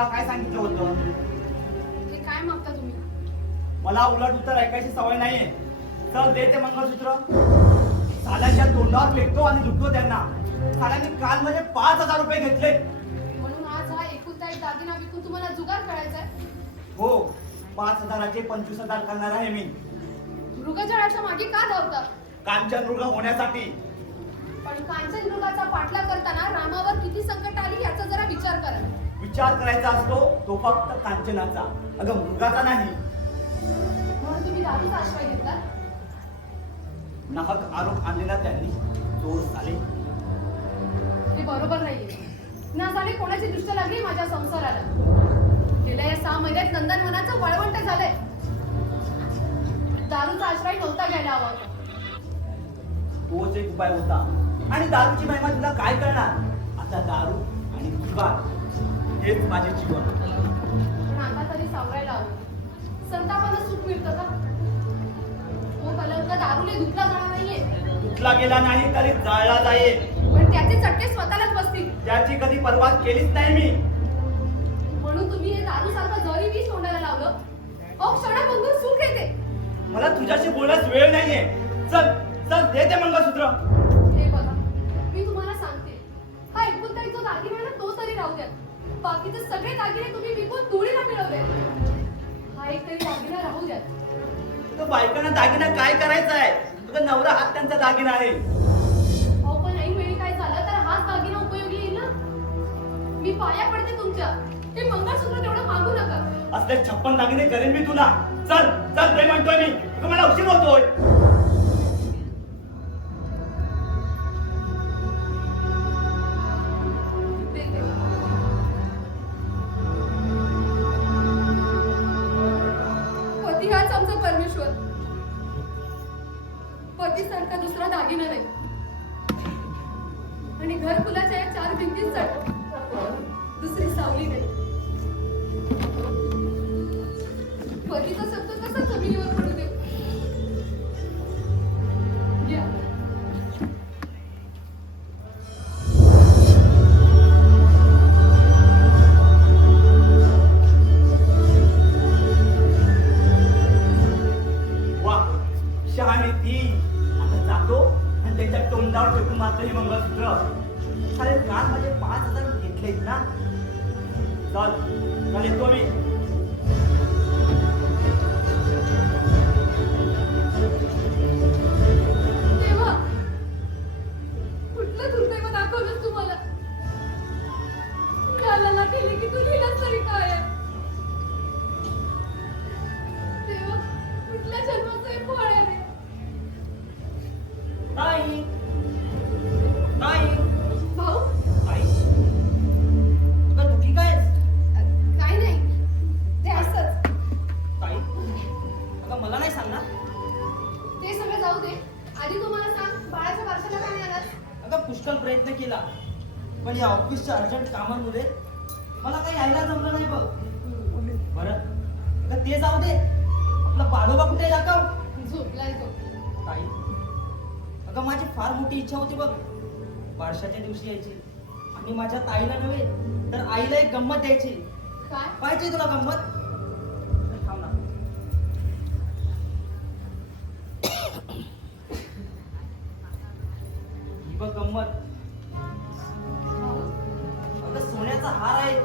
मला काय सांगितलं होतं? हे काय मागता तुम्ही? मला उलट उत्तर ऐकायची सवय नाहीये. चल दे ते मंगळसूत्र. साल्यांच्या तोंडावर फेकतो आणि लुटतो त्यांना. साल्यांनी काल म्हणजे 5,000 रुपये घेतले. म्हणून आज हा एकुलता एक दागिना विकून तुम्हाला जुगार खेळायचा आहे? हो, 5,000चे 25,000 करणार आहे मी. मृगजळाच्या मागे का धावता? कांचन मृग होण्यासाठी. पण कांचन मृगाचा पाठलाग करताना रामावर किती संकट आली याचा जरा विचार करा. विचार करायचा असतो तो फक्त कांचनाचा, अगं मृगाचा नाही. म्हणून तुम्ही दारूचा आश्रय घेतला? नाहक आरोप आणलेला त्यांनी चोर झाले. हे बरोबर नाहीये. ना झाले कोणाची दृष्ट लागली माझ्या संसाराला. गेल्या या 6 महिन्यात नंदनवनाचं वळवंट झालंय. दारूचा आश्रय नव्हता घ्यायला हवा होता. तोच एक उपाय होता. आणि दारूची महिमा तुला काय करणार? आता दारू आणि जुगार हेच माझे जीवन. पण आता तरी सावरायला हवं. संतापानं सुख मिळतं का? तो कलंक दारूने धुतला जाणार नाहीये. धुतला गेला नाही तरी जाळला जाईल. पण त्याचे चटके स्वतःलाच बसतील. त्याची कधी पर्वा केलीच नाही मी. म्हणून तुम्ही हे दारू सारखं जरी विष तोंडाला लावलं. क्षणाभंगुर सुख येते. मला तुझ्याशी बोलण्यास वेळ नाहीये. चल चल दे ते मंगळसूत्र. हे बघा, मी तुम्हाला सांगते, हा एकुलता एक जो दागिना आहे ना तो तरी राहू द्या. बाकीचे सगळे दागिने तुम्ही विकून धुळीला मिळवले. हा एक तरी दागिना राहू द्या. तो बायकांना दागिना काय करायचा आहे? तुझा नवरा हात त्यांचा दागिना आहे. पण ऐन वेळी काय झालं तर हाच दागिना उपयोगी येईल ना. मी पाया पडते तुमच्या. ते मंगळसूत्र तेवढं मागू नका. असले 56 दागिने करेन मी तुला. चल चल ते म्हणतोय मी. तुला मला उशीर होतोय. पती हाच आमचा परमेश्वर. पतीसारखा दुसरा दागिना नाही. आणि घरकुलाच्या या 4 भिंतींसाठी दुसरी सावली नाही. पतीचा शब्द कसा जमिनीवर पडू दे. घ्या. वा, शहाणी ती. आता जातो आणि त्याच्या तोंडावर फेकून मारतो हे मंगळसूत्र. अरे काल माझे 5,000 घेतलेत ना. चल चल येतो मी. देवा, कुठलं दुर्दैव दाखवलंस तू मला. गालाला केली की तू लिहिलास तरी काय आहे. देवा, कुठल्या जन्माचं हे फळ आहे रे. नाही नाही भाऊ, आई, तुला दुखी काय? काय नाही, ते असंच. ताई, अगं मला नाही सांगणार. ते सगळं जाऊ दे. आधी तुम्हाला सांग, बाळाच्या बारशाला काय नाही आलास? अगं पुष्कळ प्रयत्न केला, पण या ऑफिसच्या अर्जंट कामांमुळे मला काही यायला जमलं नाही बघ. बरं अगं ते जाऊ दे, आपला पाडोबा कुठे दाखव. झोपलाय तो. ताई, अगं माझी फार मोठी इच्छा होती बघ बारशाच्या दिवशी यायची आणि माझ्या ताईला नव्हे तर आईला एक गंमत द्यायची. काय? पाहिजे तुला गंमत? थांब ना. ही बघ गंमत. भाऊ, अगं सोन्याचा हार आहे,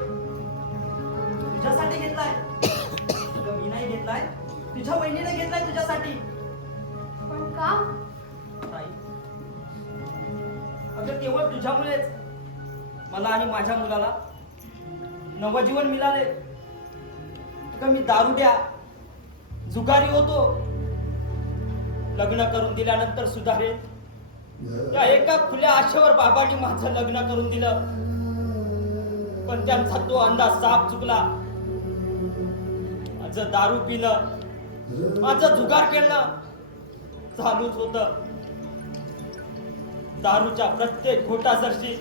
तुझ्यासाठी घेतलाय. अगं मी नाही घेतलाय, तुझ्या बहिणीने घेतलाय तुझ्यासाठी. पण का? ताई, अगं केवळ तुझ्यामुळेच मला आणि माझ्या मुलाला नवजीवन मिळाले. अगं मी दारुड्या जुगारी होतो. लग्न करून दिल्यानंतर सुधारेल या एका खुल्या आशेवर बाबांनी माझं लग्न करून दिलं. पण त्यांचा तो अंदाज साफ चुकला. माझं दारू पिणं, माझं जुगार खेळणं चालूच होत. दारूच्या प्रत्येक घोटासरशी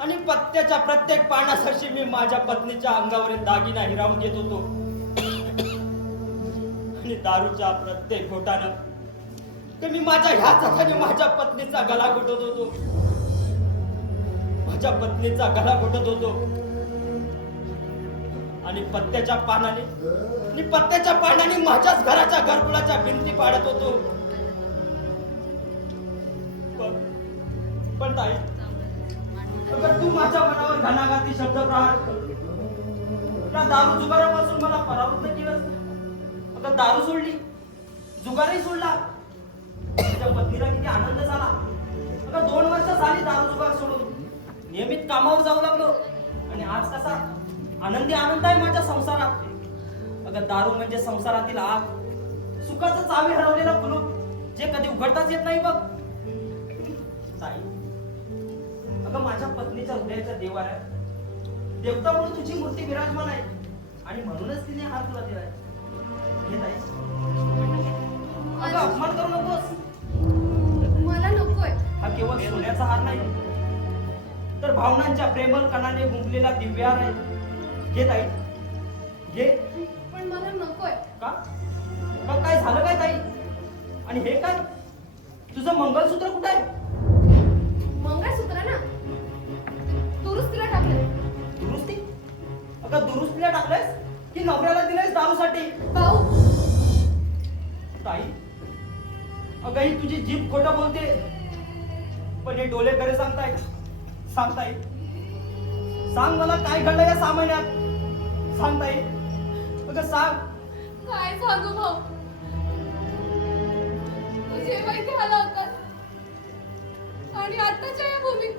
आणि पत्त्याच्या प्रत्येक पाण्यासरशी मी माझ्या पत्नीच्या अंगावरील दागिना हिरावून घेत होतो. आणि दारूच्या प्रत्येक घोटानं तर मी माझ्या ह्याच हाताने माझ्या पत्नीचा गला घोटत होतो. माझ्या पत्नीचा गला घोटत होतो. आणि पत्त्याच्या पानाने माझ्याच घराच्या घरकुलाच्या भिंती पाडत होतो. पण ताई, अगर तू माझ्या मनावर घणाघाती शब्द प्रहार या दारू जुगारापासून मला परावृत्त केलंस. अगं दारू सोडली, जुगारही सोडला. माझ्या पत्नीला किती आनंद झाला. अगं 2 वर्ष झाली दारू जुगार सोडून नियमित कामावर जाऊ लागलो आणि आज कसा आनंदी आनंद आहे माझ्या संसारात. अगं दारू म्हणजे संसारातील आग, सुखाचं चावी हरवलेलं कुलूप जे कधी उघडताच येत नाही बघ. ताई, अगं माझ्या पत्नीच्या हृदयाच्या देवाऱ्यात देवता म्हणून तुझी मूर्ती विराजमान आहे आणि म्हणूनच तिने हार तुला दिलाय. हे ताई, अगं अपमान करू नकोस. मला नकोय. हा केवळ सोन्याचा हार नाही, तर भावनांच्या प्रेमळ कणाने गुंफलेला दिव्य हार आहे. घे ताई, घे. पण मला नकोय. का? मग काय झालं काय ताई? आणि हे काय, तुझं मंगळसूत्र कुठं आहे? मंगळसूत्र ना दुरुस्तीला टाकलं. दुरुस्ती? अगं दुरुस्तीला टाकलंयस की नवऱ्याला दिलंयस दारूसाठी? भाऊ, ताई, अगं ही तुझी जीभ खोटं बोलते, पण हे डोळे खरे सांगताय. सांगताय, सांग मला काय घडलं या 6 महिन्यात. सांगताय, अगं सांग. काय सांगू भाऊ, तुझे माहिती आला होता आणि आताच्या या भूमीत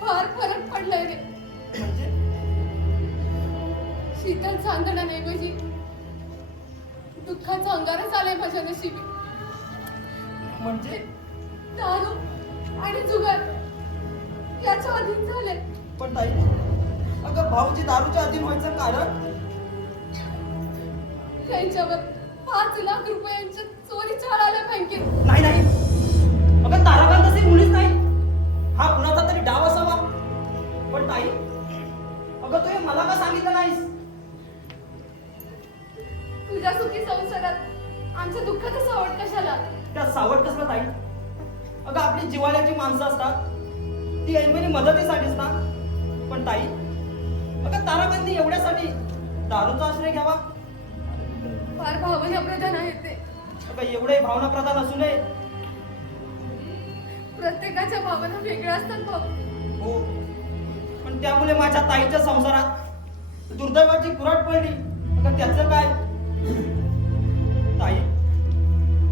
फार फरक पडलाय रे. म्हणजे शीतल चांदण्याऐवजी दुःखाचा अंगारच आलाय माझ्या नशिबी. म्हणजे दारू आणि जुगार याच्या अधीन झाले. पण ताई, अगं भाऊजी दारूच्या अधीन व्हायचं कारण? त्यांच्यावर 5 लाख रुपयांच्या चोरीच्या आळाल्या बँकेत. नाही नाही, अगं ताराकांत तशी मुलीच नाही. हा कुणाचा तरी डाव असावा. पण ताई, अगं तू हे मला का सांगितलं नाहीस? तुझ्या सुखी संसारात आमच्या दुःखाचं सावट कशाला? त्या सावट कसलं ताई? अगं आपली जिव्हाळ्याची माणसं असतात, ती ऐनवेळी मदतीसाठीच ना. पण ताई, अगं ताराकांतनी एवढ्यासाठी दारूचा आश्रय घ्यावा? फार भावना प्रधान आहे ते. अगं एवढे भावना प्रधान असू नये. प्रत्येकाच्या भावना वेगळ्या असतात भाऊ. हो, पण त्यामुळे माझ्या ताईच्या संसारात दुर्दैवाची कुऱ्हाड पडली. अगं त्याचं काय? ताई,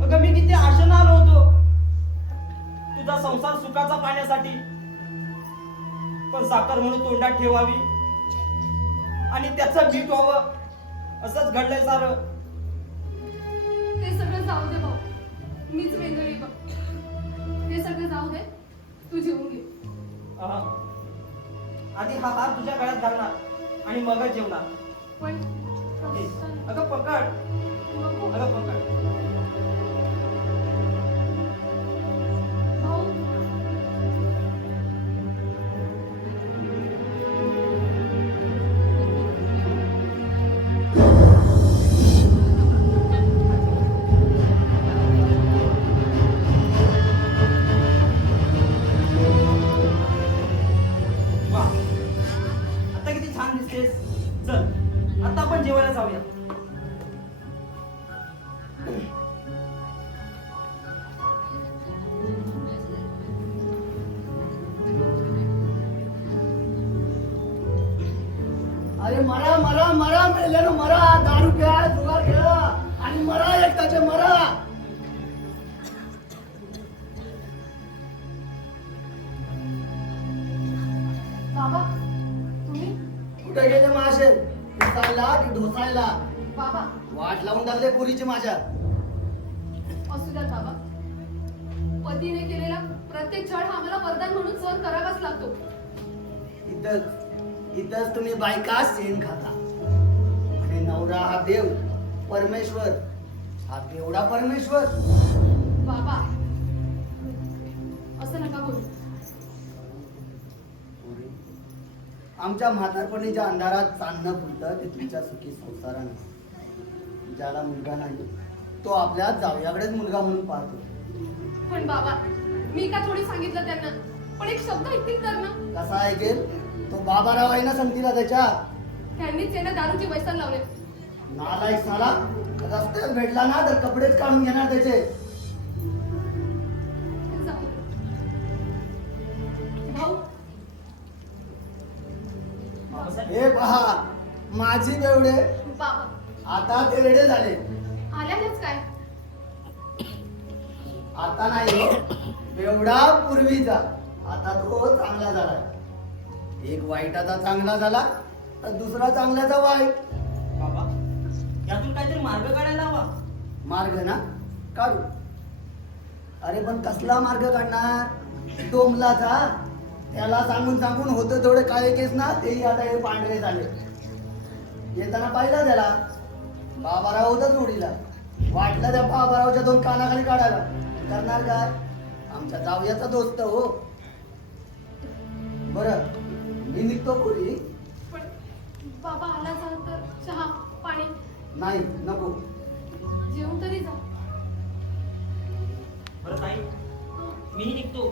अगं मी किती आशेनं आलो होतो तुझा संसार सुखाचा पाहण्यासाठी, पण साखर म्हणून तोंडात ठेवावी आणि त्याचं मीठ व्हावं असंच घडलंय सारं. ते सगळं जाऊ दे भाऊ, मीच वेगळी बघ. ते सगळं जाऊ दे, तू जेवून घे. आधी हा हात तुझ्या गळ्यात घालणार आणि मगच जेवणार. पण घे. अगं पकड, नको अगं पकड. भाऊ. वा, आता किती छान दिसतेस. चल आता आपण जेवायला जाऊया. अरे मरा मरा मरा मेल्यानं मरा, दारू प्या, जुगार खेळा आणि मरा एकटाचे मरा. बाबा, तुम्ही? कुठे गेले मासे? दिसायला की ढोसायला? बाबा, वाट लावून टाकले पोरीची माझ्या. असू द्या बाबा. पतीने केलेला प्रत्येक छळ हा आम्हाला वरदान म्हणून सहन करावाच लागतो. इथंच तुम्ही बायका शेण खाता आणि नवरा हा देव परमेश्वर, हा देवडा परमेश्वर. बाबा, असं नका बोलू. आमच्या म्हातारपणीच्या अंधारात चांदणं फुलतं ते तुमच्या सुखी संसाराने. ज्याला मुलगा नाही तो आपल्या जावयाकडेच मुलगा म्हणून पाहतो. पण बाबा, मी का थोडी सांगितलं त्यांना, पण एक शब्द ऐकतील तर ना. कसा ऐकेल तो? बाबाराव आहे ना संगतीला त्याच्या. ह्यांनीच यांना दारूचे व्यसन लावले. नालायक साला, रस्त्यात भेटला ना तर कपडेच काढून घेणार त्याचे. जाऊ. भाऊ बाबासाहेब हे पहा, माझी बेवडे बाबा आता ते रेडे झाले. आल्यानेच काय? आता नाही, बेवडा पूर्वीचा आता तो चांगला झाला. एक वाईटाचा चांगला झाला तर दुसरा चांगल्याचा वाईट. बाबा यातून काहीतरी मार्ग काढायला हवा. मार्ग ना काढू. अरे पण कसला मार्ग काढणार? डोंबलाचा. त्याला सांगून सांगून होतं थोडे काळे केस ना, तेही आता हे पांढरे झाले. येताना पाहिला त्याला बाबाराव होता जोडीला. वाटलं त्या बाबारावच्या 2 कानाखाली काढायला. करणार काय? आमच्या जावयाचा दोस्त हो. बरं मी निघतो पुरी. पण बाबा आला झाला तर चहा पाणी नाही नको. जेवून तरी जा. बरं ताई मीही निघतो.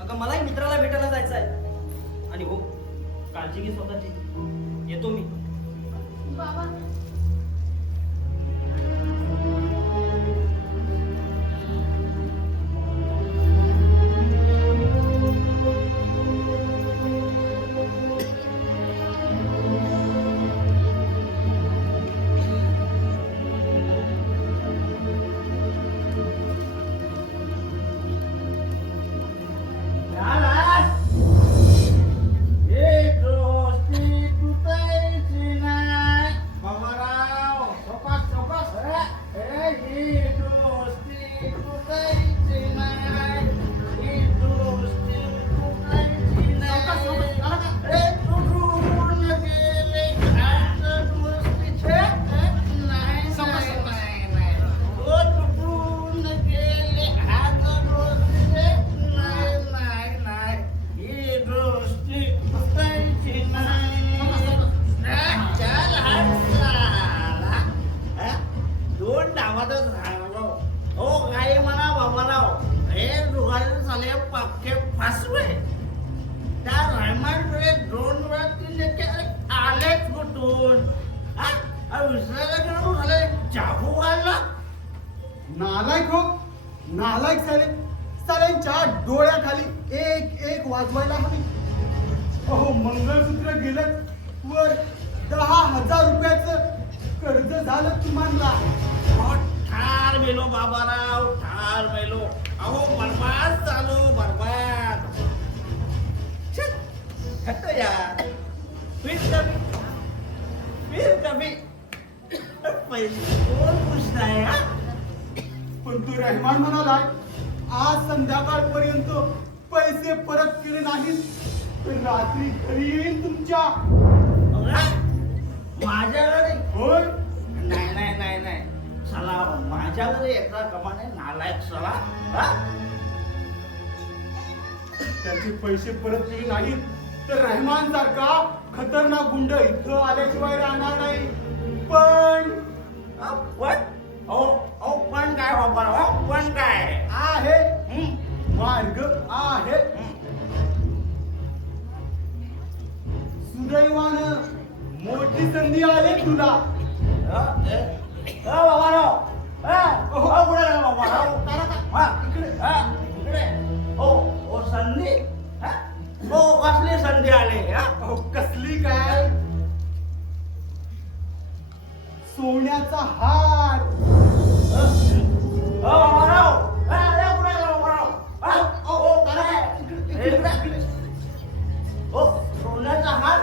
अगं मलाही मित्राला भेटायला जायचं आहे. आणि हो काळजी घे स्वतःची. येतो मी. बाबा नालायक हो, नालायक साले. साल्यांच्या डोळ्याखाली एक एक वाजवायला हवी. अहो मंगळसूत्र गेलं वर 10,000 रुपयाचं कर्ज झालं तुम्हाला. ठार मेलो बाबाराव, ठार मेलो. अहो बरबाद झालो, बरबाद. हट यार, फिर कभी पैसे कोण पूछता है हा? पण तो रहमान म्हणालाय आज संध्याकाळपर्यंत पैसे परत केले नाहीत तर रात्री घरी येईल तुमच्या. माझ्याकडे होय नाही नाही नाही नाही चला माझ्याकडे एका कमाने नालायक चला हा? त्याचे पैसे परत केले नाहीत तर रहमान सारखा खतरनाक गुंड इथं आल्याशिवाय राहणार नाही. पण हा, पण पण काय बाबा पण काय आहे हं? मार्ग आहे. सुदैवानं मोठी संधी आली तुला. बाबाराव कुठे गेला बाबाराव? हा, इकडे. ओ संधी हा? कसली संधी आली हा? अहो, कसली काय? सोन्याचा हार. बाबाराव कुठे गेला बाबाराव? सोन्याचा हार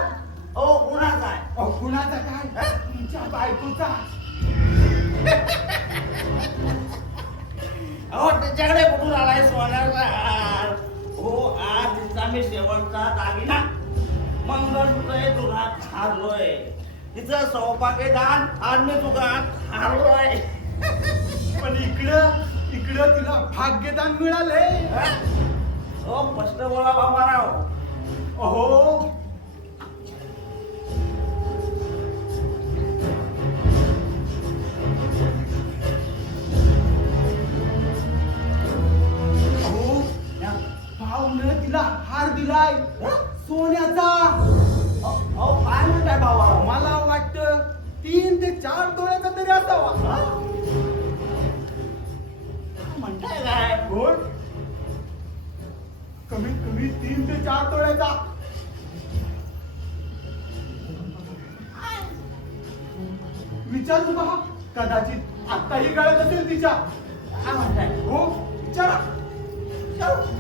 कुणाचा आहे? अहो, कुणाचा काय? तुमच्या बायकोचा. त्याच्याकडे कुठून आलाय सोन्याचा हार? आज तिचा मी शेवटचा दागिना मंगळसूत्र हे दुरात हारलोय. तिचं सौभाग्य दान आज मी दुकानात हारलोय. पण इकडं तिला भाग्यदान मिळाले. स्पष्ट बोला बाबाराव. अहो भाऊनं तिला हार दिलाय सोन्याचा. काय म्हणताय बाबा? मला 4 तोळ्याचा. विचार तू पहा, कदाचित आत्ताही गळत असेल तिच्या. काय म्हणताय? हो विचारा.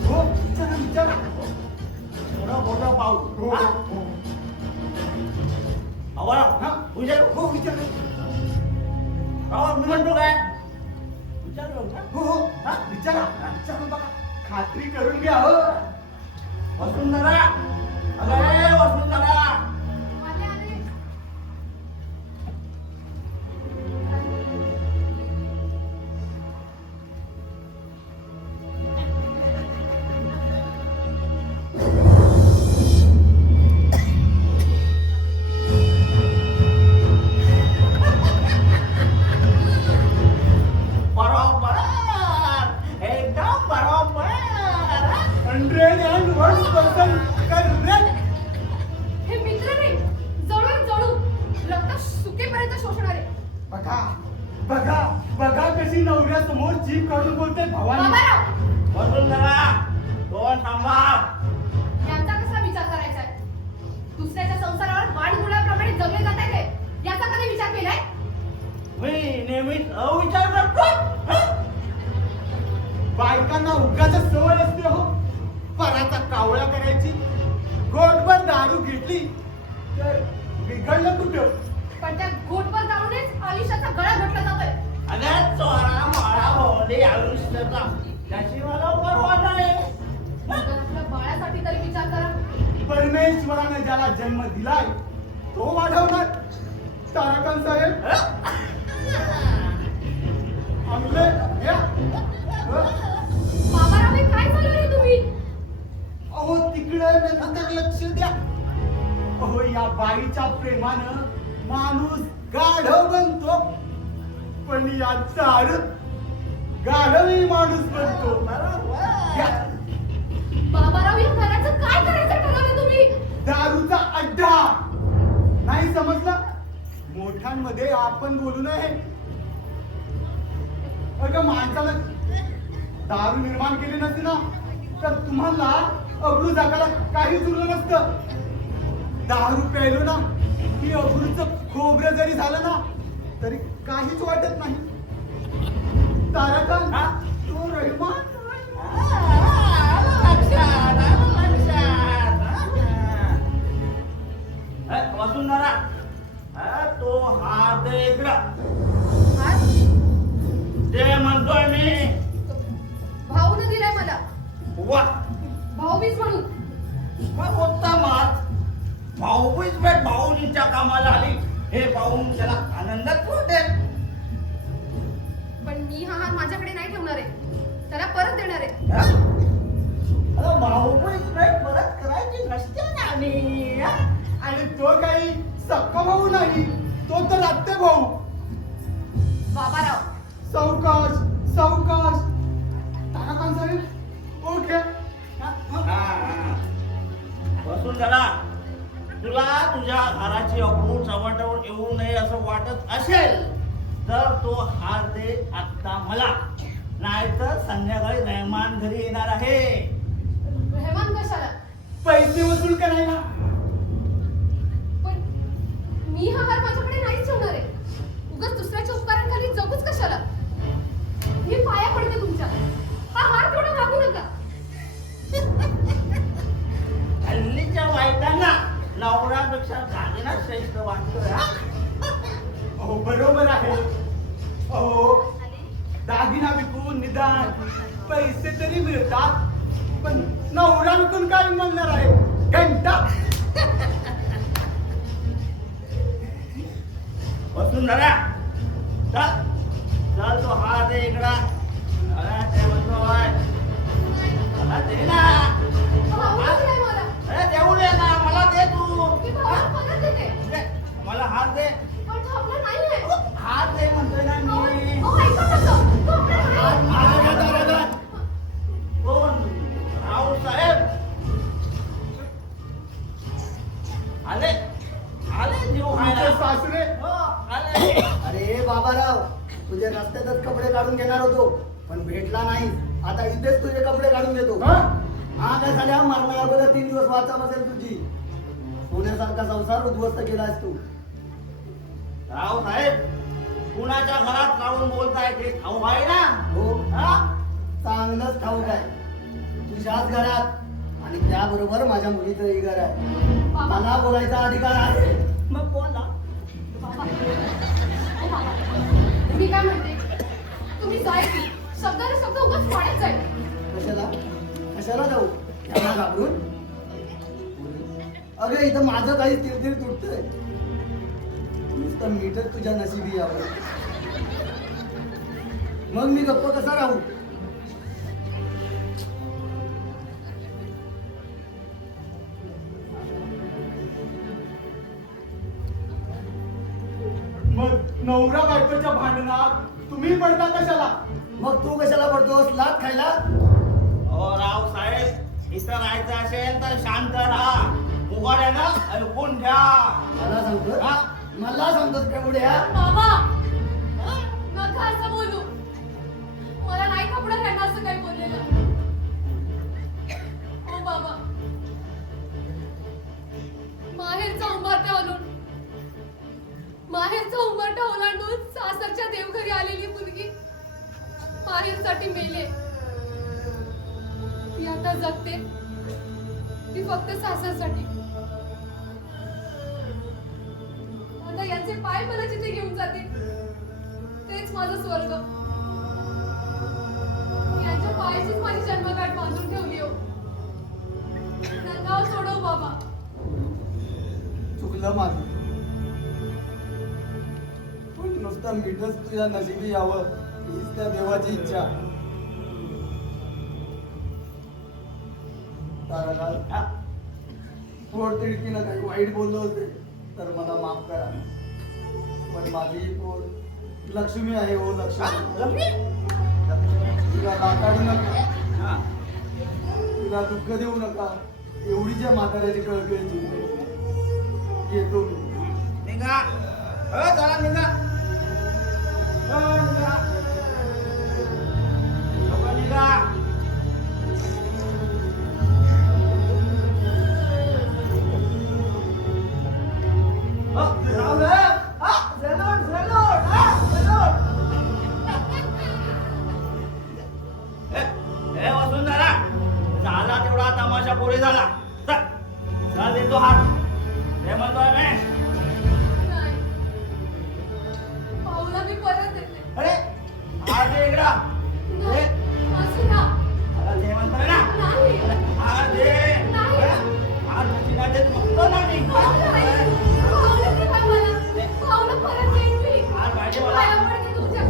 हो विचारा विचारा. एवढं मोठं पाऊल. हो हो आवाराव, हा. विचारू. हो विचारा. अहो, मी म्हणतो काय? विचारू का? हो हो हा? विचारा. विचारून बघा, खात्री करून घ्या. हो वसुंधरा, अरे वसुंधरा. आले आले. बरोबर, एकदम बरोबर. 101% correct. हे मित्र नाही, जळू जळू रक्त सुकेपर्यंत शोषणारे. बघा बघा बघा कशी नवऱ्यासमोर जीभ काढून बोलते भवानी. बाबाराव, वसुंधरा, दोन थांबा. यांचा कसला विचार करायचा आहे? दुसऱ्याच्या संसारावर बाणगुळाप्रमाणे जगले जात आहे ते. याचा कधी विचार केलाय? मी नेहमीच अविचार करतो. हं? बायकांना उगाच सवय असते हो पराचा कावळा करायची. गोटभर दारू घेतली तर बिघडलं कुठं? पण त्या घोटभर जाऊनच आयुष्याचा गळा घटला जातोय. अगं चोरा माळा भोवले आयुष्याचा त्याची मला परवा नाही. मग आपल्या बाळासाठी तरी विचार करा. परमेश्वराने ज्याला जन्म दिलाय तो वाढवणार. तारकन साहेब आणले या. बाबाराव, हे काय चालवलंय तुम्ही? अहो तिकडे नंतर लक्ष द्या. अहो या बाईच्या प्रेमानं माणूस गाढव बनतो, पण या दारूत गाढवही माणूस बनतो. या बाबाराव, या घराचं काय करायचं ठरवलं तुम्ही? दारूचा अड्डा नाही समजलं. मोठ्यांमध्ये आपण बोलू नये. अगं माणसाला दारू निर्माण केली नसती ना तर तुम्हाला अब्रू जागाला काहीच उरलं नसतं. दारू प्यायलो ना की अब्रूचं खोबरं जरी झालं ना तरी काहीच वाटत नाही. तारकन हा? तो रहिमान वसुंधरा, तो हात दे इकडं. हात ते म्हणतोय मी. भाऊनं दिलाय मला, वा, भाऊबीज म्हणून. मग उत्तम हात. भाऊबीज भेट भाऊजीच्या कामाला आली हे पाहून त्याला आनंदात वाटेल. पण मी हा हार माझ्याकडे नाही ठेवणार आहे, त्याला परत देणार आहे. हा? अरे भाऊबीज भेट परत करायची नसते ना आम्ही. हा? आणि तो काही सक्का भाऊ नाही, तो तर आत्ते भाऊ. बाबाराव, सावकाश सावकाश. तारकन साहेब ओके. हा. वसुंधरा, तुला तुझ्या घराची अब्रू चव्हाट्यावर येऊ नये असं वाटत असेल तर तो हार दे आत्ता मला, नाहीतर संध्याकाळी रहमान घरी येणार आहे. रहमान कशाला? पैसे वसूल करायला. पण मी हा हार माझ्याकडे नाहीच ठेवणार आहे. उगाच दुसऱ्याच्या उपकारांखाली जगूच कशाला? मी पाया पडते तुमच्या. हा हार थोडा मागू नका. हल्लीच्या बायकांना नवऱ्यापेक्षा दागिना श्रेष्ठ वाटतोय. हा? अहो बरोबर आहे. अहो दागिना विकून निदान पैसे तरी मिळतात, पण नवरा विकून काय मिळणार आहे? घंटा. वसुंधरा, चल चल, तो हार दे इकडा. अरे ते म्हणतोय मला दे ना. भाऊनं दिलाय मला. अरे देऊ दे ना, मला दे तू. मी भावाला परत देते. दे, मला हार दे. पण तो आपला नाहीये. हार दे म्हणतोय ना मी. अहो, ऐका माझं. तो आपला नाहीये. कोण? रावसाहेब आले आले जीव तुमचे खायला. सासरे हो, आले. अरे बाबाराव, तुझे रस्त्यातच कपडे काढून घेणार होतो पण भेटला नाही. आता इथेच तुझे कपडे काढून देतो. हा? हा काय झाल्या मरणा अगोदर 3 दिवस वाचा बसेल तुझी. सोन्यासारखा संसार उद्ध्वस्त केलास तू. राव साहेब, कुणाच्या घरात राहून बोलताय ते ठाऊक आहे ना? हो, हा? चांगलंच ठाऊक आहे. तुझ्याच घरात आणि त्याबरोबर माझ्या मुलीचंही घर आहे. बाबा मला बोलायचा अधिकार आहे. मग बोला. बाबा ओ बाबा, मी काय म्हणते, तुम्ही जायची शब्दाने शब्द उगाच वाढत जाईल. कशाला कशाला जाऊ त्यांना घाबरून? अगं इथं माझं काही तिरतीर तुटतंय. नुसतं मीठच तुझ्या नशिबी यावं. मग मी गप्प कसा राहू? मग नवरा बायकोच्या भांडणात तुम्ही पडता कशाला? मग तू कशाला पडतोस लात खायला? ओ राव साहेब, इथं राहायचं असेल तर शांत राहा. उघड्यानं ऐकून घ्या. मला सांगतोस हा? मला सांगतोस का पुढे? बाबा नका असं बोलू. मला नाही कपडा त्यांना असं काही बोललेलं. ओ बाबा, माहेरचा उंबरठा ओलांडून सासरच्या देवघरी आलेली मुलगी माहेरसाठी मेले. ती आता जगते, ती फक्त सासरसाठी. आता यांचे पाय मला जिथे घेऊन जाते तेच माझं स्वर्ग. यांच्या पायाचीच माझी जन्मगाठ बांधून ठेवली हो. नंगाव सोडव बाबा. चुकलं माझं. पण नुसतं मीठच तुझ्या नशिबी यावं हीच त्या देवाची इच्छा. तारालाल, हा? थोड तिडकीनं काही वाईट बोललो होते तर मला माफ करा. पण माझी पोर लक्ष्मी आहे हो, लक्ष्मी. तिला लाकाडू नका, हा. तिला दुःख देऊ नका. एवढीच्या म्हाताऱ्याची कळकळीची. येतो मी. निघा. चला निघा. निघा. लवकर निघा. Rahul, salute, salute, salute. हे वसुंधरा, झाला तेवढा तमाशा पुरे झाला. चल देतो हात. हे म्हणतोय मी. नाही, पाऊला मी परत देते. अरे आज इकडा नाही, असं ना. ते म्हणतोय ना. नाही. आज नाही. आज नशिबाचे फक्त नाही. पाऊलं दे बाई मला. पाऊलं परत देईन मी. आज पाहिजे मला. पाया पडते तुमच्या.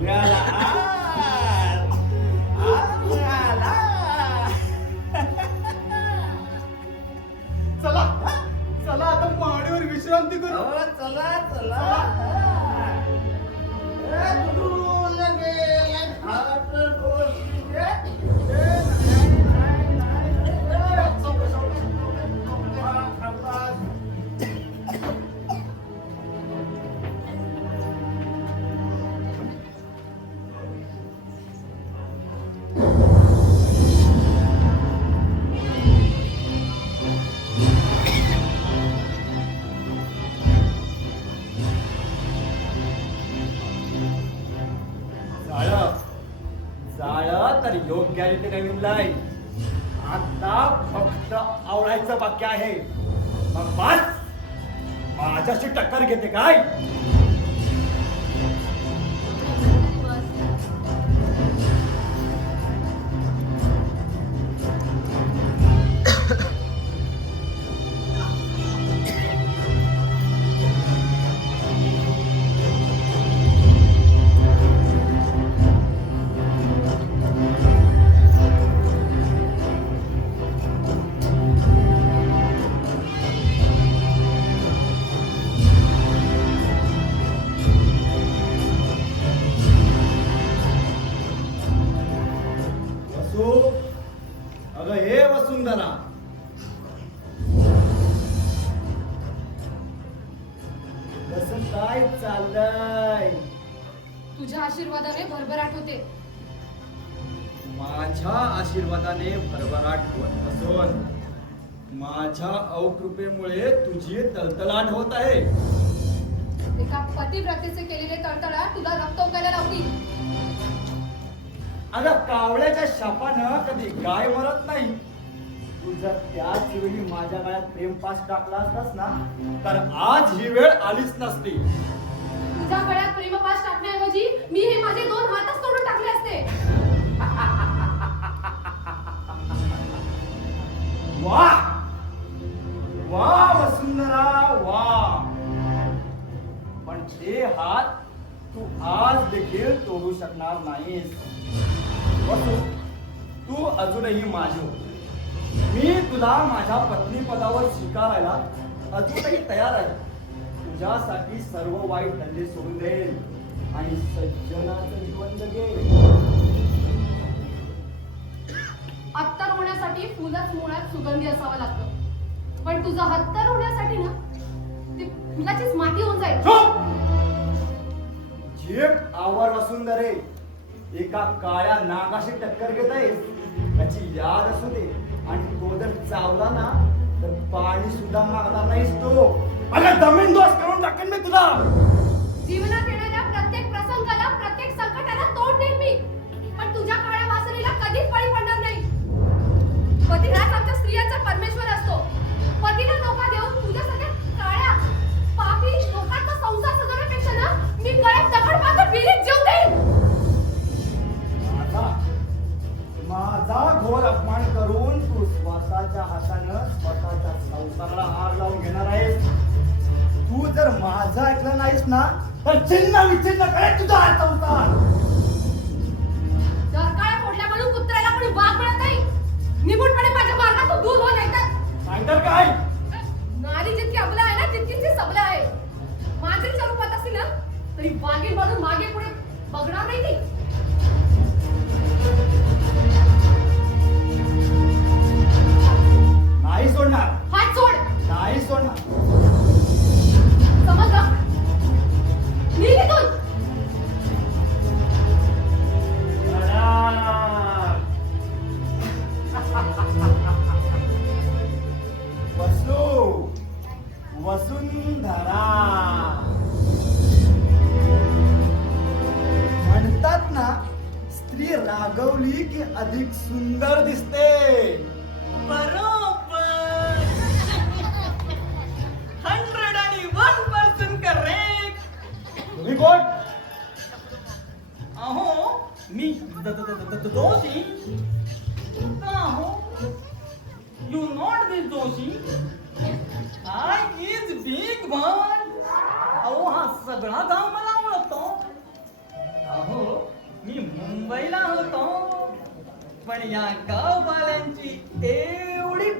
मिळाला. आज मिळाला. चला चला आता माडीवर विश्रांती करू. हो, चला चला. दुरून गेले घाट गोष्टीचे. नाही, नाही. जाळं तर योग्य रीतीने विणलंय. आता फक्त आवडायचं बाकी आहे. मग बस माझ्याशी टक्कर घेते काय? वसू, अगं हे वसुंधरा, कसं काय चाललंय? तुझ्या आशीर्वादाने भरभराट होते. माझ्या आशीर्वादाने भरभराट होत असून माझ्या अवकृपेमुळे तुझी तलतलाट होत आहे. एका पतिव्रतेचे केलेले तळतळाट तुला रक्त उकायला लावतील. अगं कावळ्याच्या शापानं कधी गाय मरत नाही. तू जर त्याच वेळी माझ्या गळ्यात प्रेम पास टाकला असतास ना, तर आज ही वेळ आलीच नसती. तुझ्या गळ्यात प्रेमपाश टाकण्याऐवजी मी हे माझे 2 हातच तोडून टाकले असते. वा वा वसुंधरा वा. पण ते हात तू आज देखील तोडू शकणार नाहीस. वसु, तू अजूनही माझी हो. मी तुला माझ्या पत्नी पदावर स्वीकारायला अजूनही तयार आहे. तुझ्यासाठी सर्व वाईट धंदे सोडून देईल आणि सज्जनाचं जीवन जगेल. अत्तर होण्यासाठी फुलच मुळात सुगंधी असावं लागतं. पण तुझं हत्तर होण्यासाठी ना ती फुलाचीच माती होऊन जाईल. झेप आवर वसुंधरे. एका काळ्या नागाशी टक्कर घेत आहेस, त्याची याद असू दे. आणि तो जर चावला ना तर पाणी सुद्धा मागणार नाहीस तो. अगं जमीन दोष करून टाकेन मी तुला. जीवनात येणाऱ्या प्रत्येक प्रसंगाला, प्रत्येक संकटाला तोंड देईन मी. पण तुझ्या काळ्या वासनेला कधीच बळी पडणार नाही. पती हाच आमच्या स्त्रियांचा परमेश्वर असतो. पतीला धोका देऊन तुझ्या सगळ्या काळ्या पापी लोकांचा संसार सजवण्यापेक्षा ना मी गळ्यात दगड बांधून विहिरीत जीव देईन. माझा घोर अपमान करून तू स्वतःच्या हातानं स्वतःच्या संसाराला हार लावून घेणार आहेस. तू जर माझं ऐकलं नाहीस ना, तर चिन्ह विचिन्ह करेल तुझा हा संसार. डरकाळ्या फोडल्या म्हणून कुत्र्याला कोणी वाघ मिळत नाही. निमूटपणे माझ्या मार्गातून दूर हो, नाहीतर काय. नारी जितकी अबला आहे ना तितकीच ती सबला आहे. मांजरीच्या रूपात असली ना तरी वाघीण म्हणून मागे पुढे बघणार नाही ती. नाही सोडणार. हात सोड. नाही सोडणार. समजलं? निघ इथून. वसू वसुंधरा. म्हणतात ना, स्त्री रागवली की अधिक सुंदर दिसते. बरोबर 101% करेक्ट. तुम्ही कोण? अहो मी दोषी का हो? यू नॉट दिस दोषी. आय इज बिग भन. अहो हा सगळा गाव मला ओळखतो. अहो मी मुंबईला होतो, पण या गाववाल्यांची एवढी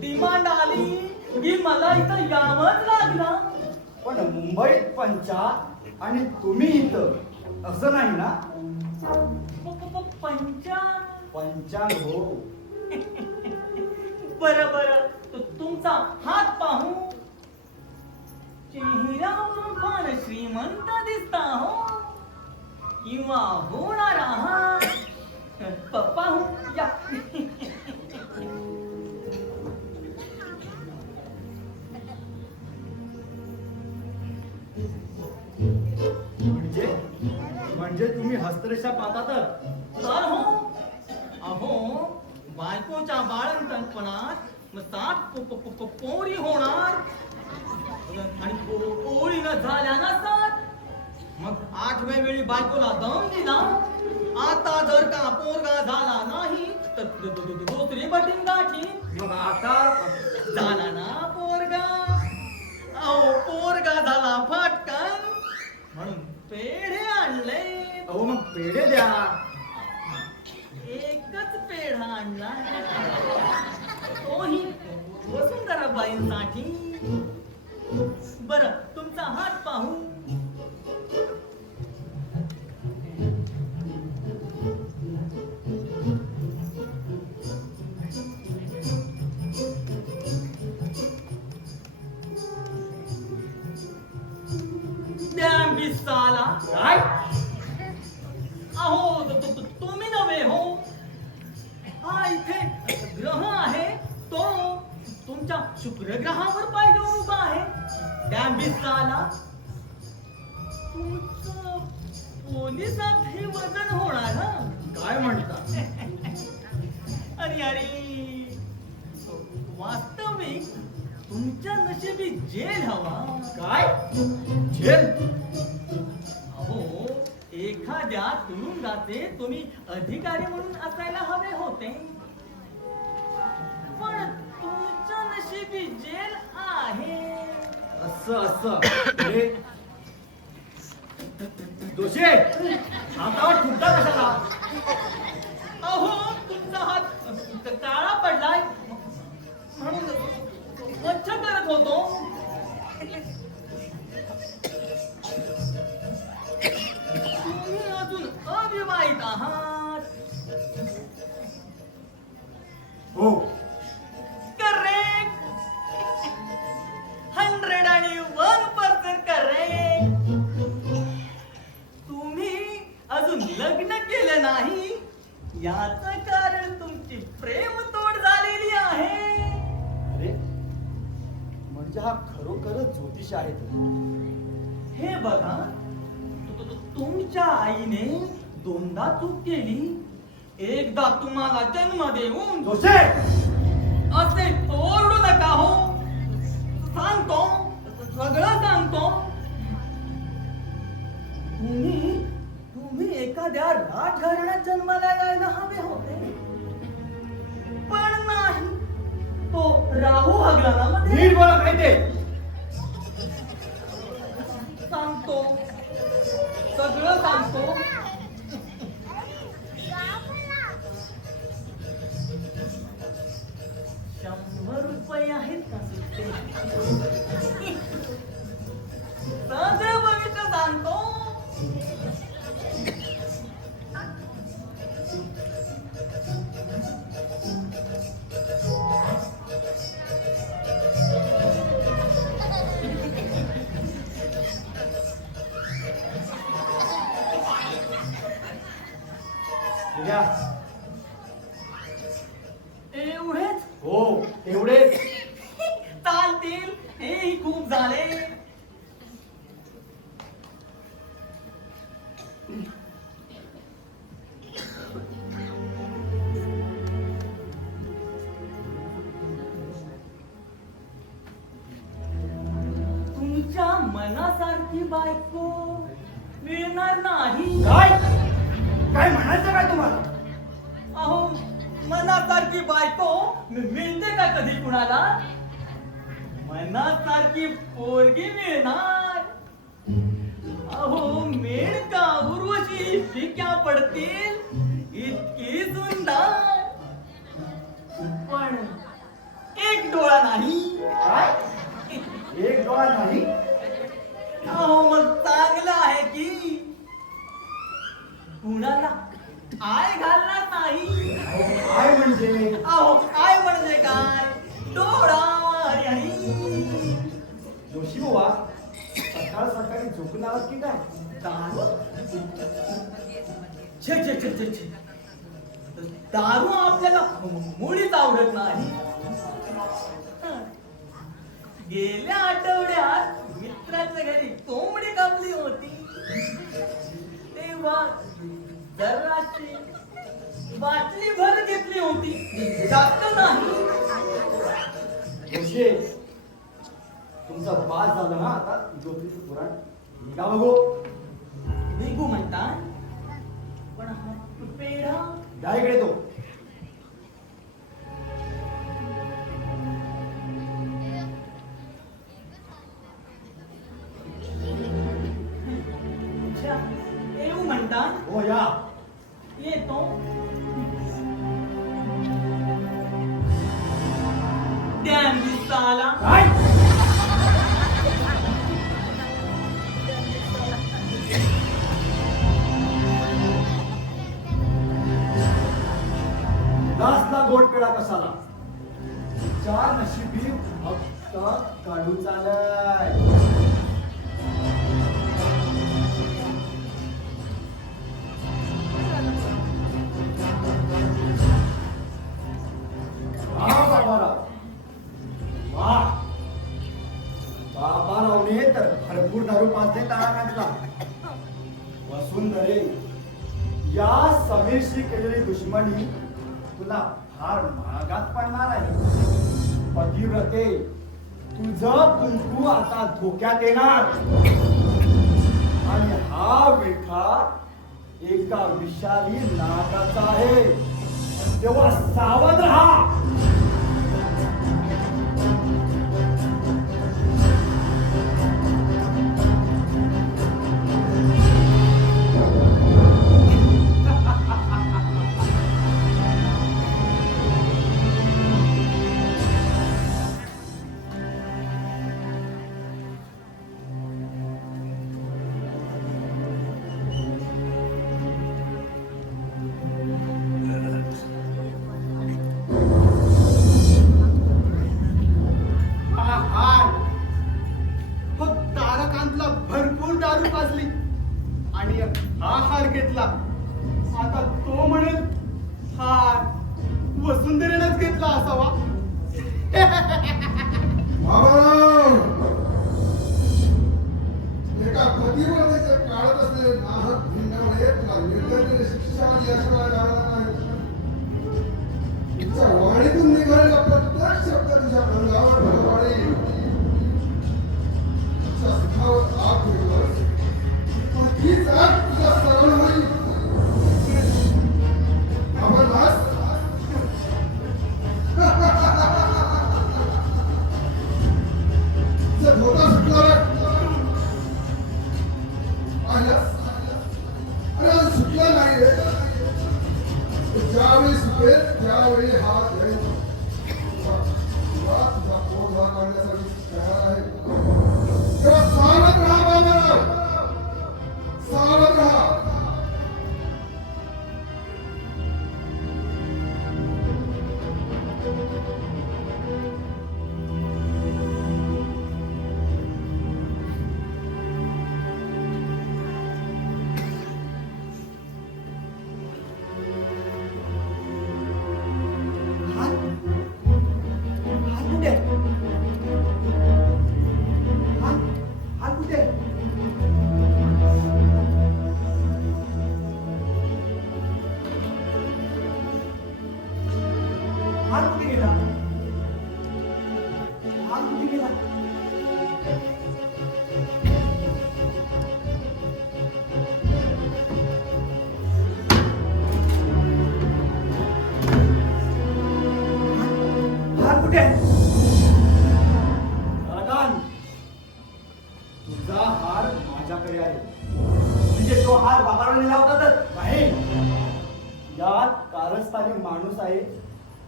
डिमांड आली की मला इथं यावंच लागलं. पण मुंबईत पंचायत आणि तुम्ही इथं असं नाही ना? पंचांग हो. बरं बरं तुमचा हात पाहू. चेहऱ्यावरून फार श्रीमंत दिसता हो, किंवा होणार आहात. पाहू या. म्हणजे तुम्ही हस्तरेषा पाहता तर हो. अहो बायकोच्या बाळंतपणात मग 7 पोरी होणार आणि पोरी न झाल्या नसतात. मग 8व्या वेळी बायकोला दम दिला. आता जर का पोरगा झाला नाही तर दुसरी बटीन गाठी. मग आता झाला ना पोरगा. अहो पोरगा झाला फटकन म्हणून पेढे आणले. अहो मग पेढे द्या. एकच पेढा आणला, तोही वसुंधराबाईंसाठी. बरं तुमचा हात पाहू. इथे ग्रह आहे तो तुमच्या शुक्र ग्रहावर पाय घेऊन उभा आहे त्या बिस्साला तुमचं पोलिसात हे वजन होणार ना काय म्हणता अरे अरे वास्तविक तुमच्या नशिबी जेल हवा काय झेल अहो एखाद्या तुरुंगाचे तुम्ही अधिकारी म्हणून असायला हवे होते पण तुमच्या नशिबी जेल आहे असं हे दोषे हातावर ठुकता कशाला अहो तुमचा हात काळा पडलाय म्हणून स्वच्छ करत होतो तुम्ही अजून अविवाहित आहात हो करेक्ट 101% करेक्ट तुम्ही अजून लग्न केलं नाही याचं कारण तुमची प्रेमतोड झालेली आहे अरे म्हणजे हा खरोखरच ज्योतिष आहे तो. हे बघा तुमच्या आईने दोनदा चूक केली एकदा तुम्हाला जन्म देऊन दोषे असे ओरडू नका हो सांगतो सगळं सांगतो तुम्ही एखाद्या राजघराण्यात जन्माला यायला हवे होते पण नाही तो राहू हगरामध्ये नीट बोला काय ते सांगतो सगळं सांगतो ₹100 आहेत का सुट्टे सगळं भविष्य सांगतो द्या. एवढेच हो एवढेच चालतील हेही खूप झाले तुमच्या मनासारखी बायको मिळणार नाही काय काय म्हणायचं काय तुम्हाला अहो मनासारखी बायको मिळते का कधी कुणाला मनासारखी पोरगी मिळणार अहो मेणका उर्वशी फिक्या पडतील इतकी सुंदर पण एक डोळा नाही काय एक डोळा नाही अहो मग चांगलं आहे की कुणाला आय घालणार नाही काय म्हणजे अहो काय म्हणजे काय डोळा अरे हरी जोशी बुवा सकाळ सकाळी झोपून आलात की काय दारू छे छे छे छे छे दारू आपल्याला मुळीच आवडत नाही गेल्या आठवड्यात मित्राच्या घरी कोंबडी कापली होती तेव्हा जराशी बाटली भर घेतली होती जास्त नाही जोशी तुमचं पास झालं ना आता ज्योतिष पुराण निघा बघू निघू म्हणतात पण हा पेढा द्या इकडे तो अच्छा, येऊ म्हणतात हो या येतो डॅम दिसाला काय दासला गोड पेढा कसाला चार नशिबी फक्त काढू चालय दारू पाजले ताळाखातला. वसुंधरे, या समीरशी केलेली दुश्मनी तुला फार महागात पडणार आहे. पतिव्रते, तुझं कुंकू आता धोक्यात येणार आणि हा विळखा एका विषारी नागाचा आहे, तेव्हा सावध राहा. हा हार हो तारकांतला भरपूर दारू पाजली आणि हा हार घेतला. आता तो म्हणेल हार वसुंधरेनंच घेतला असावा. एका पतिव्रतेच्या काळात असलेले नाहक भिंडामुळे तुला निर्दयीने शिक्षा आणि यशवंत डावला नाही. तुझ्या वाणीतून निघालेला प्रत्येक शब्द तुझ्या अंगावर भरवाडे. तुझ्या सुखावर आग घेऊन तीच आग तुझ्या सरळ होईल. खबरदार तुझा धोका सुटला रे. अरे सुटला नाही रे. ज्यावेळी सुटेल त्यावेळी हा जैन तुझा पोट काढण्यासाठी तयार आहे. तेव्हा सावध राहा बाबाराव, सावध राहा. हार हार कुठे आहे? हार हार कुठे आहे? हार कुठे गेला? हार कुठे गेला? हार कुठे आहे? तारकांत, तुझा हार माझ्याकडे आहे. म्हणजे तो हार बाबाला नेला होता तर नाही, यात कारस्थानी माणूस आहे,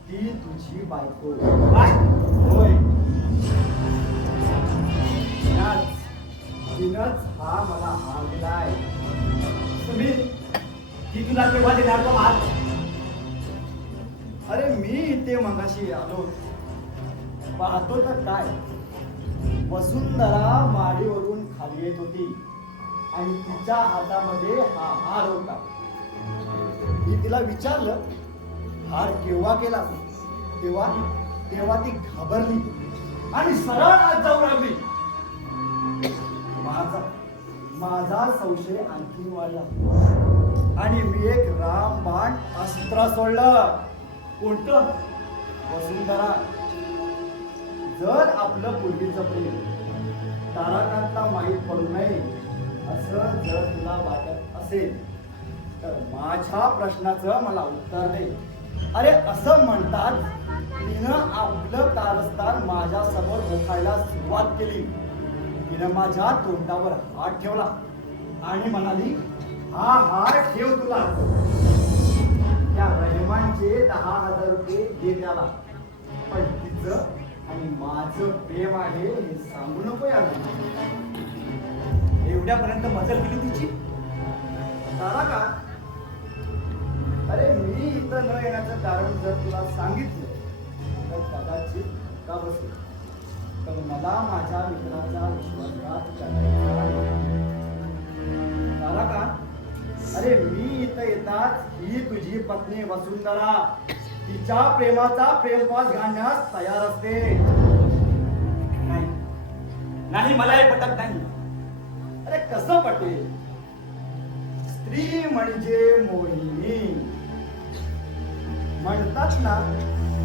ती तुझी बायको. काय? होय, तिनंच हा मला हार दिलाय. समीर, ती तुला केव्हा देणार तो हार? अरे मी इथे मगाशी आलो, पाहतो तर काय, वसुंधरा माडीवरून खाली येत होती आणि तिच्या हातामध्ये हा हार होता. मी तिला विचारलं हार केव्हा केला, तेव्हा तेव्हा ती घाबरली आणि सरळ आत जाऊ लागली. माझा संशय आणखी वाढला आणि मी एक रामबाण अस्त्र सोडलं. कोणतं? वसुंधरा, जर आपलं पूर्वीचं प्रेम तारकांतला माहीत पडू नये असं जर तुला वाटत असेल तर माझ्या प्रश्नाचं मला उत्तर दे. अरे असं म्हणतात, तिनं आपलं कारस्थान माझ्या समोर ओखायला सुरुवात केली. तिनं माझ्या तोंडावर हात ठेवला आणि म्हणाली, हा हार ठेव तुला. त्या रहमानचे 10,000 रुपये दे त्याला, पण तिचं आणि माझं प्रेम आहे हे सांगू नको यार. एवढ्यापर्यंत मजल केली तिची? तारका, अरे मी इथं न येण्याचं कारण जर तुला सांगितलं तर कदाचित का बसेल, पण मला माझ्या मित्राचा विश्वासघात करायचा आहे. तारका, अरे मी इथं येताच ही तुझी पत्नी वसुंधरा तिच्या प्रेमाचा प्रेमपास घालण्यास तयार असते. नाही नाही, मला हे पटत नाही. अरे कसं पटेल? स्त्री म्हणजे मोहिनी. म्हणतात ना,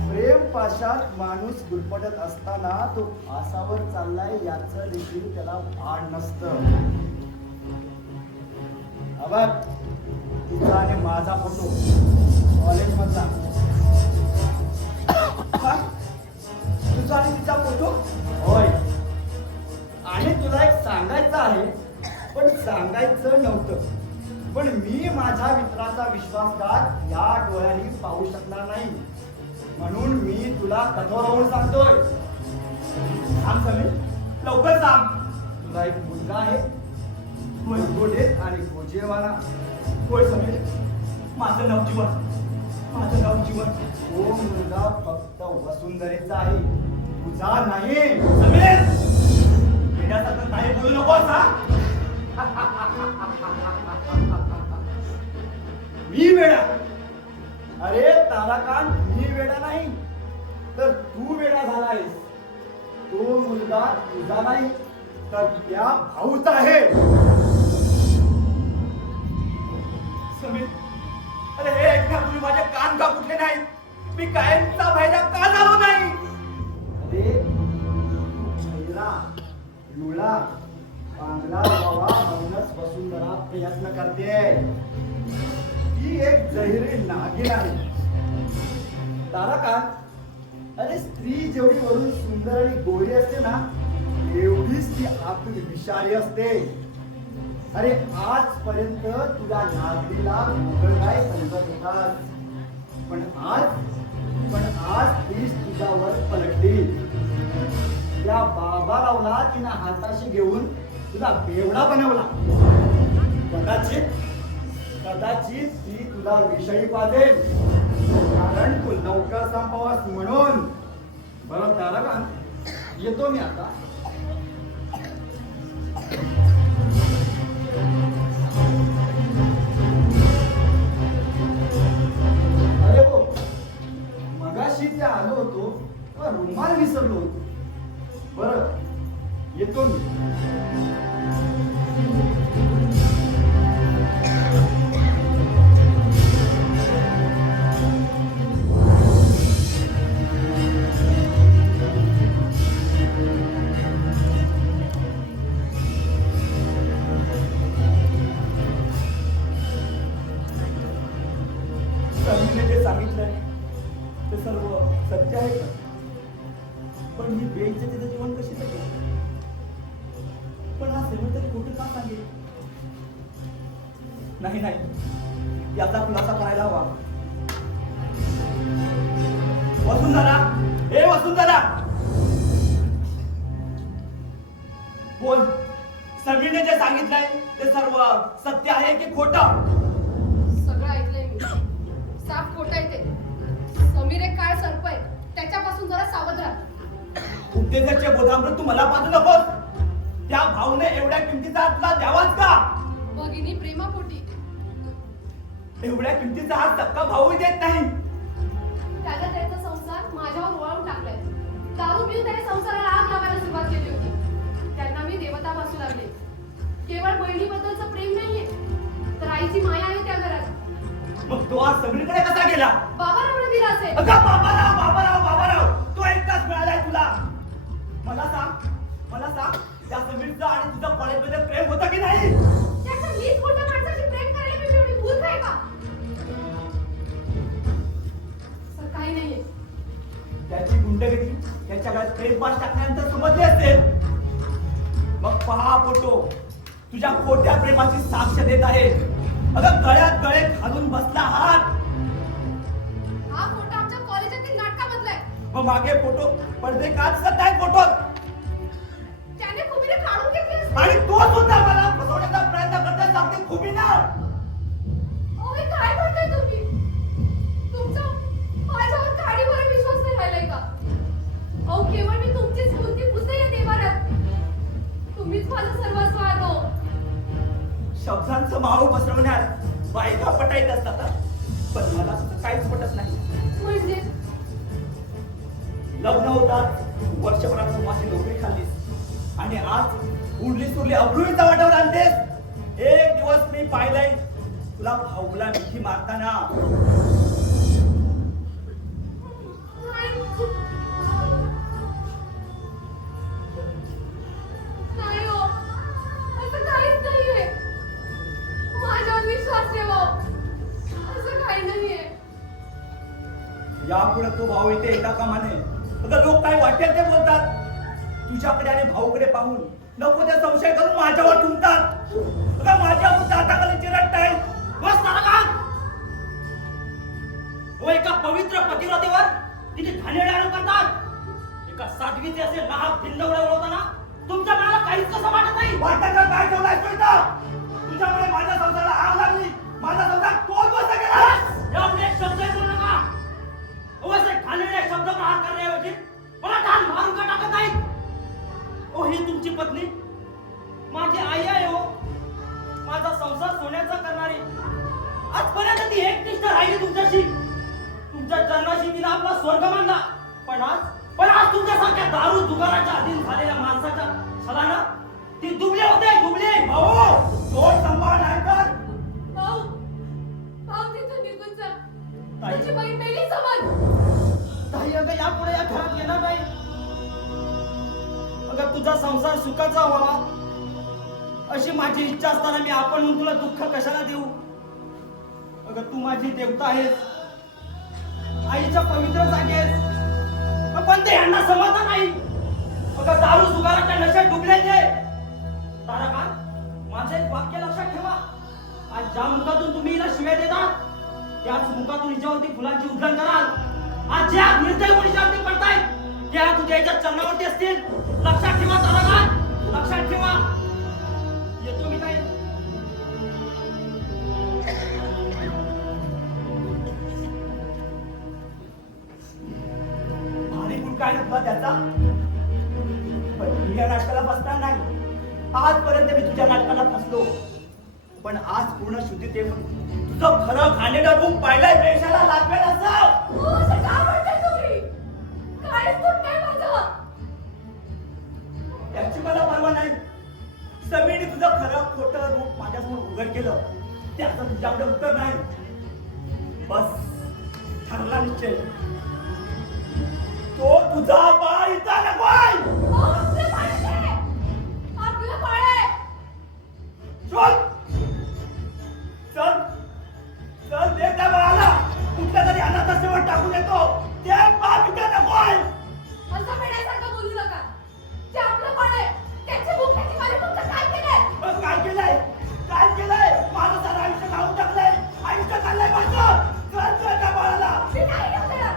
प्रेम पाशात माणूस गुरफटत असताना तो फासावर चाललाय याचं देखील त्याला भान नसतं. बघ, तिचा आणि माझा फोटो कॉलेज मधला. तुझा आणि तिचा फोटो? होय. आणि तुला एक सांगायचं आहे, पण सांगायचं नव्हतं. पण मी माझ्या मित्राचा विश्वासघात या डोळ्यांनी पाहू शकणार नाही, म्हणून मी तुला कठोर होऊन सांगतोय. सांग समीर, लवकर सांग. तुला एक मुलगा आहे, गोडेत आणि गोजेवाला. होय समीर, माझं नवजीवन, माझं नवजीवन. तो मुलगा फक्त वसुंधरेचा आहे, तुझा नाही. समीर, वेड्यासारखं काही बोलू नकोस हा. मी वेडा? अरे ताराकांत, मी वेडा नाही, तर तू वेडा झालायस. तो मुलगा तुझा नाही, तर त्या भाऊचा आहे. समीर, अरे हे ऐकण्यात तुम्ही माझे कान का फुटले नाहीत? मी कायमचा फायदा का झालो नाही? अरे छैरा, लुळा, पांढरा बाबा म्हणूनच वसुंधरा प्रयत्न करते. ती एक जहिरी नागिन आहे. ताराकांत, अरे स्त्री जेवढी वरून सुंदर आणि गोरी असते ना, एवढीच ती आतून विषारी असते. अरे आजपर्यंत तुझ्या नागरीला मोगलगाय समजत होतास, पण आज तीच तुझ्यावर पलटली. त्या बाबारावला तिनं हाताशी घेऊन तुला बेवडा बनवला. कदाचित ती तुला विषयी पाजेल, कारण तू लवकर संपवास म्हणून. बरं ताराकांत, येतो मी आता. अरे हो, मगाशी ते आलो होतो तेव्हा रुमाल विसरलो होतो. बरं, येतो मी. समीरने जे सांगितलंय ते सर्व सत्य आहे का? पण मी बेइज्जतीचं जीवन कशी जगेल? पण हा समीर तरी खोटं का सांगेल? नाही नाही, याचा खुलासा करायला हवा. वसुंधरा, हे वसुंधरा, बोल. समीरने जे सांगितलंय ते सर्व सत्य आहे की खोटं? सगळं ऐकलंय मी. साफ खोटं आहे ते. समीर एक काळ सर्प आहे, त्याच्यापासून जरा सावध राहा. उपदेशाचे बोधामृत तू मला पाजू नकोस. त्या भाऊने एवढ्या किमतीचा तुला द्यावाच का? भगिनी प्रेमापोटी. एवढ्या किमतीचा हा सक्का भाऊही देत नाही. त्याला त्याचा संसार माझ्यावर ओवाळून टाकलाय. दारू पिऊन त्याने संसाराला आग लावायला सुरुवात केली होती. त्यांना मी देवता भासू लागले. केवळ बहिणीबद्दलचं प्रेम नाहीये, तर आईची माया आहे त्या घरात. मग तो आज सगळीकडे कसा गेला? बाबारावने दिला असेल. अगं बाबाराव, बाबाराव, बाबाराव, तो एकटाच मिळालाय तुला. मला सांग, त्या समीरचं आणि तुझं कॉलेजमध्ये प्रेम होतं की नाही? त्याच्या मीच मोठ्या माणसाशी प्रेम करायला मी एवढी मूर्ख आहे का? सर, काही नाहीये. त्याची गुंडगिरी त्याच्या गळ्यात प्रेम पास टाकल्यानंतर समजली असेल. मग पहा फोटो, तुझ्या खोट्या प्रेमाची साक्ष देत आहे. अगं गळ्यात गळे घालून बसला हात. हा फोटो आमच्या कॉलेजातील नाटकामधला आहे. मग मागे फोटो पडदे का दिसत नाही फोटोत? त्याने खुबीने काढून घेतली असेल. आणि तो सुद्धा मला फसवण्याचा प्रयत्न करताना सांगते खुबी ना. अहो, हे काय म्हणताय तुम्ही? तुमचा माझ्यावर काडीवर विश्वास नाही राहिलाय का? अहो, केवळ मी तुमचीच मूर्ती पुजते या देवाऱ्यात. तुम्हीच माझं सर्वस्व आलो. शब्दांचं माऊ पसरवण्यात बायका पटायत असतात, पण मला तसं काहीच पटत नाही. म्हणजे लग्न होतात, वर्षभरात तू माझी नोकरी खाल्लीस आणि आज उरली सुरली अब्रूचा वाटावर आणतेस. एक दिवस मी पाहिलंय तुला भाऊला मिठी मारताना. नाही हो, असं काहीच नाहीये. माझ्यावर विश्वास ठेवा. असं काही नाहीये. यापुढे तो भाऊ इथे येता कामा नये. अगं लोक काय वाटेल ते बोलतात. तुझ्याकडे आणि भाऊकडे पाहून नको ते संशय करून माझ्यावर तुमतात. अगं माझ्या हाताखाली चिरडताय. बस तारकांत! व एका पवित्र पतिव्रतेवर तिथे घाणेरडे आरोप करतात. एका साध्वीचे असे नाहक भिंडवळे उडवताना तुमच्या मनाला काहीच कसं वाटत नाही. वाटायला काय ठेवलाय तू इथं? तुझ्यामुळे माझ्या संसाराला आग लागली. माझा संसार तोच बसा गेला. यापुढे एक शब्दही बोलू नका. असे घाणेरडे शब्द प्रहार करण्याऐवजी मला ठाण मारून का टाकत नाही? ओ ही तुमची पत्नी माझी आई आहे हो. माझा संसार सोन्याचा करणारी. आजपर्यंत ती एकनिष्ठ राहिली तुमच्याशी. तुमच्या चरणाशी तिला आपला स्वर्ग मानला. पण आज तुमच्यासारख्या दारू जुगाराच्या अधीन झालेल्या माणसाच्या छलानं ती दुबले होते, दुबले. भाऊ तोड सांभाळ नाही कर. भाऊ, भाऊ तिथून निघून जा. ताई. तुझी बहीण मेली समज. ताई अगं यापुढे या घरात येणार नाही. अगं तुझा संसार सुखाचा व्हावा अशी माझी इच्छा असताना मी आपण म्हणून तुला दुःख कशाला देऊ? अगं तू माझी देवता आहेस, आईच्या पवित्र जागेस. पण ते यांना समजत नाही. अगं दारू जुगाराच्या नशेत डुबले ते. तारकांत, माझं एक वाक्य लक्षात ठेवा. आज ज्या मुखातून तुम्ही हिला शिव्या देतात त्याच मुखातून हिच्यावरती फुलांची उधळण कराल. आज ज्या निर्दय गुणीच्यावरती पडतायत त्या तुझ्या याच्या चरणावरती असतील. लक्षात ठेवा तारकांत, लक्षात ठेवा. येतो मी काय? भारी गुण काय नव्हता त्याचा. पण मी या नाटकाला बसणार नाही. आजपर्यंत मी तुझ्या नाटकाला फसलो. पण आज पूर्ण शुद्धीत येऊन तुझं खरं घाणेरडं रूप पाहिलंय. पेशाला लागवेल असं. हो, असं का म्हणताय तुम्ही? काहीच तुटतंय माझं. त्याची मला परवा नाही. समीने तुझं खरं खोटं रूप माझ्यासमोर उघड केलं. त्याचं तुझ्याकडे उत्तर नाही. बस ठरला निश्चय. तो तुझा बाळ इथं नकोय. हो, आपलं बाळ आहे. आपलं बाळ आहे. चल चल चल दे त्या बाळाला. कुठल्या तरी अनाथाश्रमात टाकून येतो. ते बाळ इथं नकोय. असं वेड्यासारखं बोलू नका. ते आपलं बाळ आहे. त्याच्या मुखाची मारे तुमचं काय केलंय? काय केलंय? काय केलंय? माझं सारं आयुष्य घालून टाकलंय. आयुष्य चाललंय माझं. चल चल त्या बाळाला. मी नाही घेऊन येणार.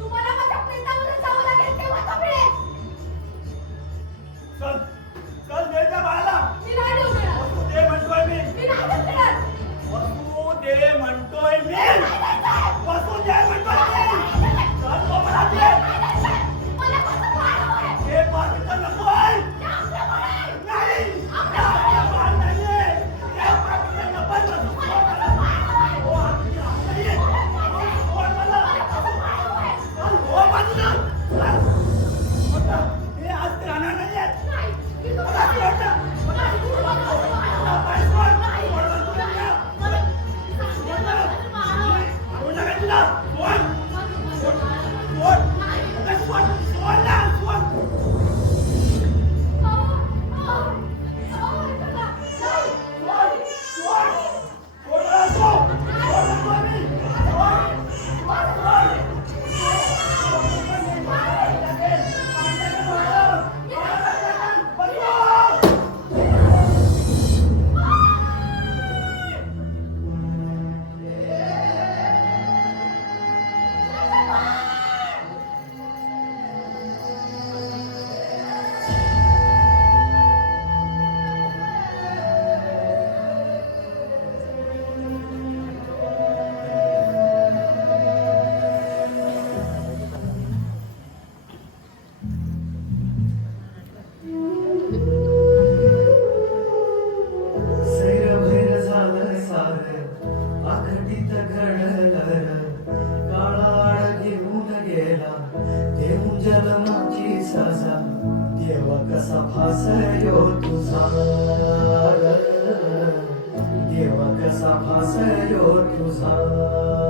तुम्हाला माझ्या प्रेतामध्ये जावं लागेल तेव्हा तो मिळेल. चल चल दे त्या बाळाला. मी नाही घेऊन येणार. वस्तू दे म्हणतोय मी. मी नाही घेऊन येणार. वस्तू दे म्हणतोय मी. वस्तू दे म्हणतोय मी. चल तो मला दे. मला कसं बाळ हवंय? हे बाळ इथं नकोय. ते आपलं बाळ आहे. नाही. हे आपलं बाळ नाहीये. हे बाळ इथं नकोय. वस्तू दे मला. हो, आपलं नाहीये. सोड मला. चल, हो बाजूला. चल. आता हे आज ते राहणार नाहीयेत. नाही, मी मला तुम्हाला सोड ना. नाही, मी तुम्हाला सोडणार नाही. मला पाय सोड. नाही, सोड मला तुला. मला- सोड मला. माझं बाळ हवंय. आवडलं का तुला? सोड. माझं बाळ हवंय. सोड. नाही. अगं सोड. सोड ना. सोड. सोड. सोड. सोड मला. सोड. सोड म्हणतोय मी. सोड. सोड. कसा भासयो तुझा देव कसा भासयो तुझा